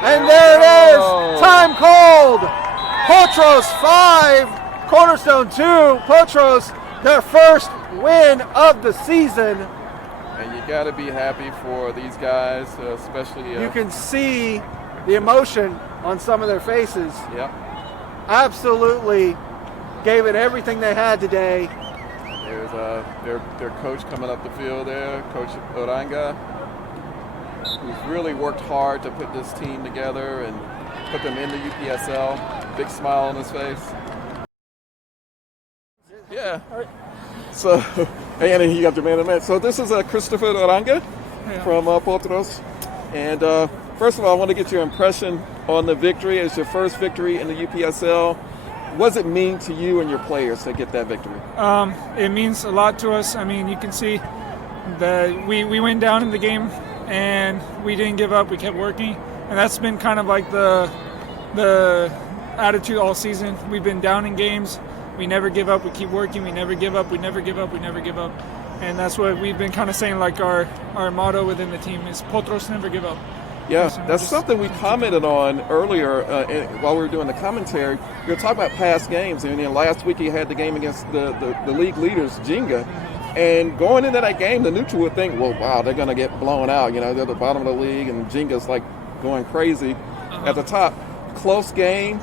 And there it is. Time called. Potros 5, Cornerstone 2. Potros, their first win of the season. And you got to be happy for these guys, especially. You can see the emotion on some of their faces. Yep. Absolutely gave it everything they had today. There's their coach coming up the field there, Coach Uranga, who's really worked hard to put this team together and put them in the UPSL. Big smile on his face. Yeah. So, and he got the man of the match. So this is Christopher Uranga from Potros. And first of all, I want to get your impression on the victory. It's your first victory in the UPSL. What does it mean to you and your players to get that victory? It means a lot to us. I mean, you can see that we went down in the game and we didn't give up. We kept working, and that's been kind of like the attitude all season. We've been down in games. We never give up. We keep working. We never give up. We never give up. We never give up. And that's what we've been kind of saying, like our motto within the team is Potros never give up. Yeah, that's something we commented on earlier while we were doing the commentary. We were talking about past games, and then last week you had the game against the league leaders, Uranga. And going into that game, the neutral would think, well, wow, they're going to get blown out. You know, they're at the bottom of the league, and Uranga's like going crazy at the top. Close game,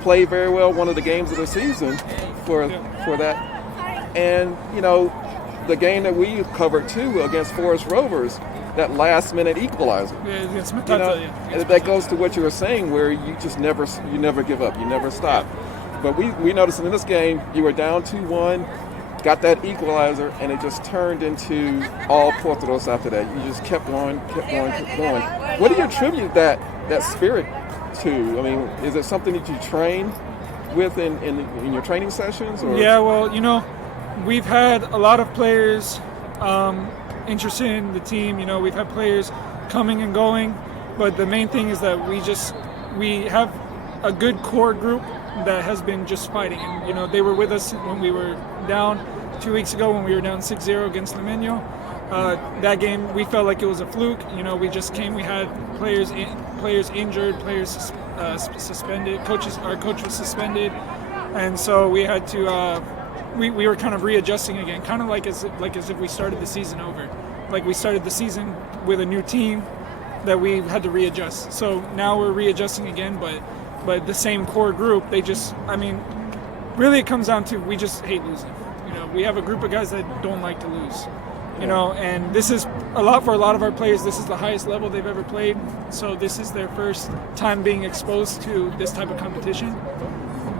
played very well, one of the games of the season for that. And, you know, the game that we covered, too, against Forest Rovers, that last-minute equalizer. That goes to what you were saying, where you just never give up, you never stop. But we noticed in this game, you were down 2-1, got that equalizer, and it just turned into all Potros after that. You just kept going. What do you attribute that spirit to? I mean, is it something that you train with in your training sessions? Or? Yeah, well, you know, we've had a lot of players interested in the team. You know, we've had players coming and going, but the main thing is that we have a good core group that has been just fighting. And, you know, they were with us when we were down 2 weeks ago, when we were down 6-0 against Limeño. That game, we felt like it was a fluke. You know, we just came, we had players injured, players suspended, our coach was suspended. And so we had to, we were kind of readjusting again, kind of like as if we started the season over. Like we started the season with a new team that we had to readjust. So now we're readjusting again, but the same core group, really it comes down to we just hate losing. You know, we have a group of guys that don't like to lose. You know, and this is a lot for a lot of our players. This is the highest level they've ever played. So this is their first time being exposed to this type of competition.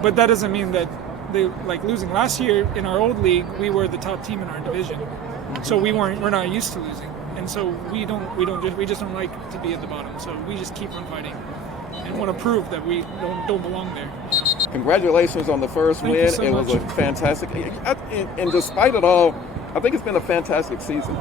But that doesn't mean that they like losing. Last year in our old league, we were the top team in our division. So we're not used to losing. And so we just don't like to be at the bottom. So we just keep on fighting and want to prove that we don't belong there. You know? Congratulations on the first win. It was a fantastic, and despite it all, I think it's been a fantastic season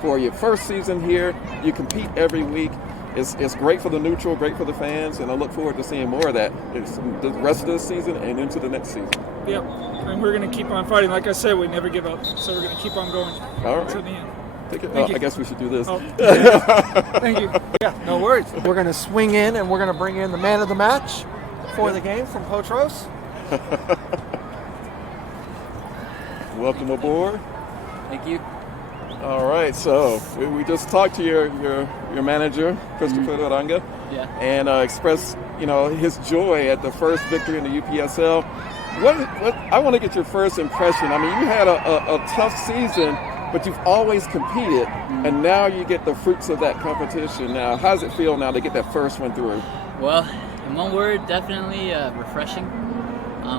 for you. First season here, you compete every week. It's great for the neutral, great for the fans, and I look forward to seeing more of that the rest of this season and into the next season. Yep, and we're going to keep on fighting. Like I said, we never give up, so we're going to keep on going to the end. I guess we should do this. Thank you. Yeah, no worries. We're going to swing in, and we're going to bring in the man of the match for the game from Potros. Welcome aboard. Thank you. All right, so we just talked to your manager, Christopher Uranga, and expressed his joy at the first victory in the UPSL. What I want to get your first impression. I mean, you had a tough season, but you've always competed, and now you get the fruits of that competition. Now, how does it feel now to get that first one through? Well, in one word, definitely refreshing.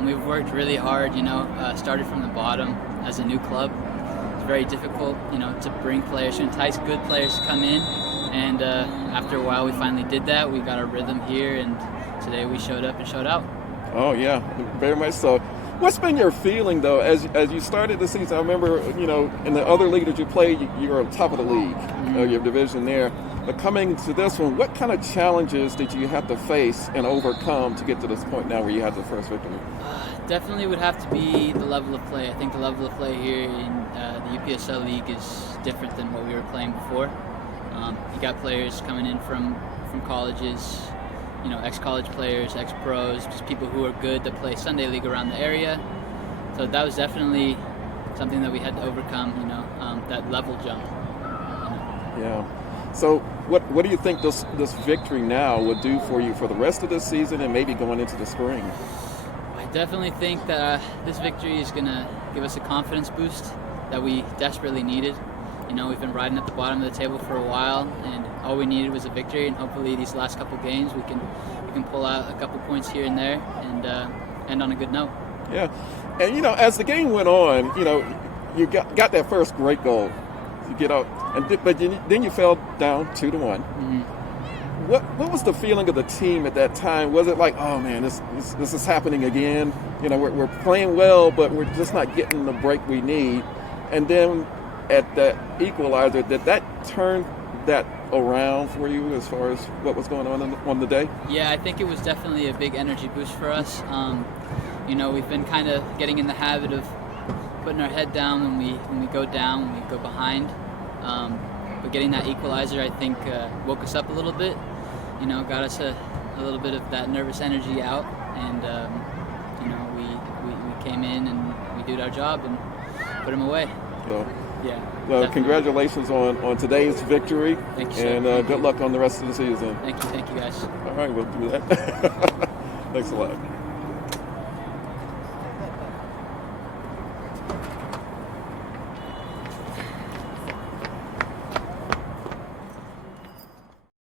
We've worked really hard, started from the bottom as a new club. It's very difficult, to bring players, to entice good players to come in. And after a while, we finally did that. We got our rhythm here, and today we showed up and showed out. Oh, yeah, very much so. What's been your feeling, though, as you started the season? I remember, in the other league that you played, you were on top of the league, your division there. But coming to this one, what kind of challenges did you have to face and overcome to get to this point now where you had the first victory? Definitely would have to be the level of play. I think the level of play here in the UPSL league is different than what we were playing before. You got players coming in from colleges, ex-college players, ex-pros, just people who are good that play Sunday League around the area. So that was definitely something that we had to overcome, that level jump. Yeah. So what do you think this victory now will do for you for the rest of the season and maybe going into the spring? I definitely think that this victory is going to give us a confidence boost that we desperately needed. We've been riding at the bottom of the table for a while, and all we needed was a victory. And hopefully, these last couple games, we can pull out a couple points here and there, and end on a good note. Yeah, and as the game went on, you got that first great goal. You get out, but then you fell down 2-1. Mm-hmm. What was the feeling of the team at that time? Was it like, oh man, this is happening again? We're playing well, but we're just not getting the break we need. And then at that equalizer, did that turn that around for you as far as what was going on the day? Yeah, I think it was definitely a big energy boost for us. We've been kind of getting in the habit of putting our head down when we go down, when we go behind. But getting that equalizer, I think, woke us up a little bit. Got us a little bit of that nervous energy out, and we came in and we did our job and put them away. So, yeah. Well, definitely. Congratulations on today's victory. Thank you, sir. And good luck on the rest of the season. Thank you guys. All right, we'll do that. Thanks a lot.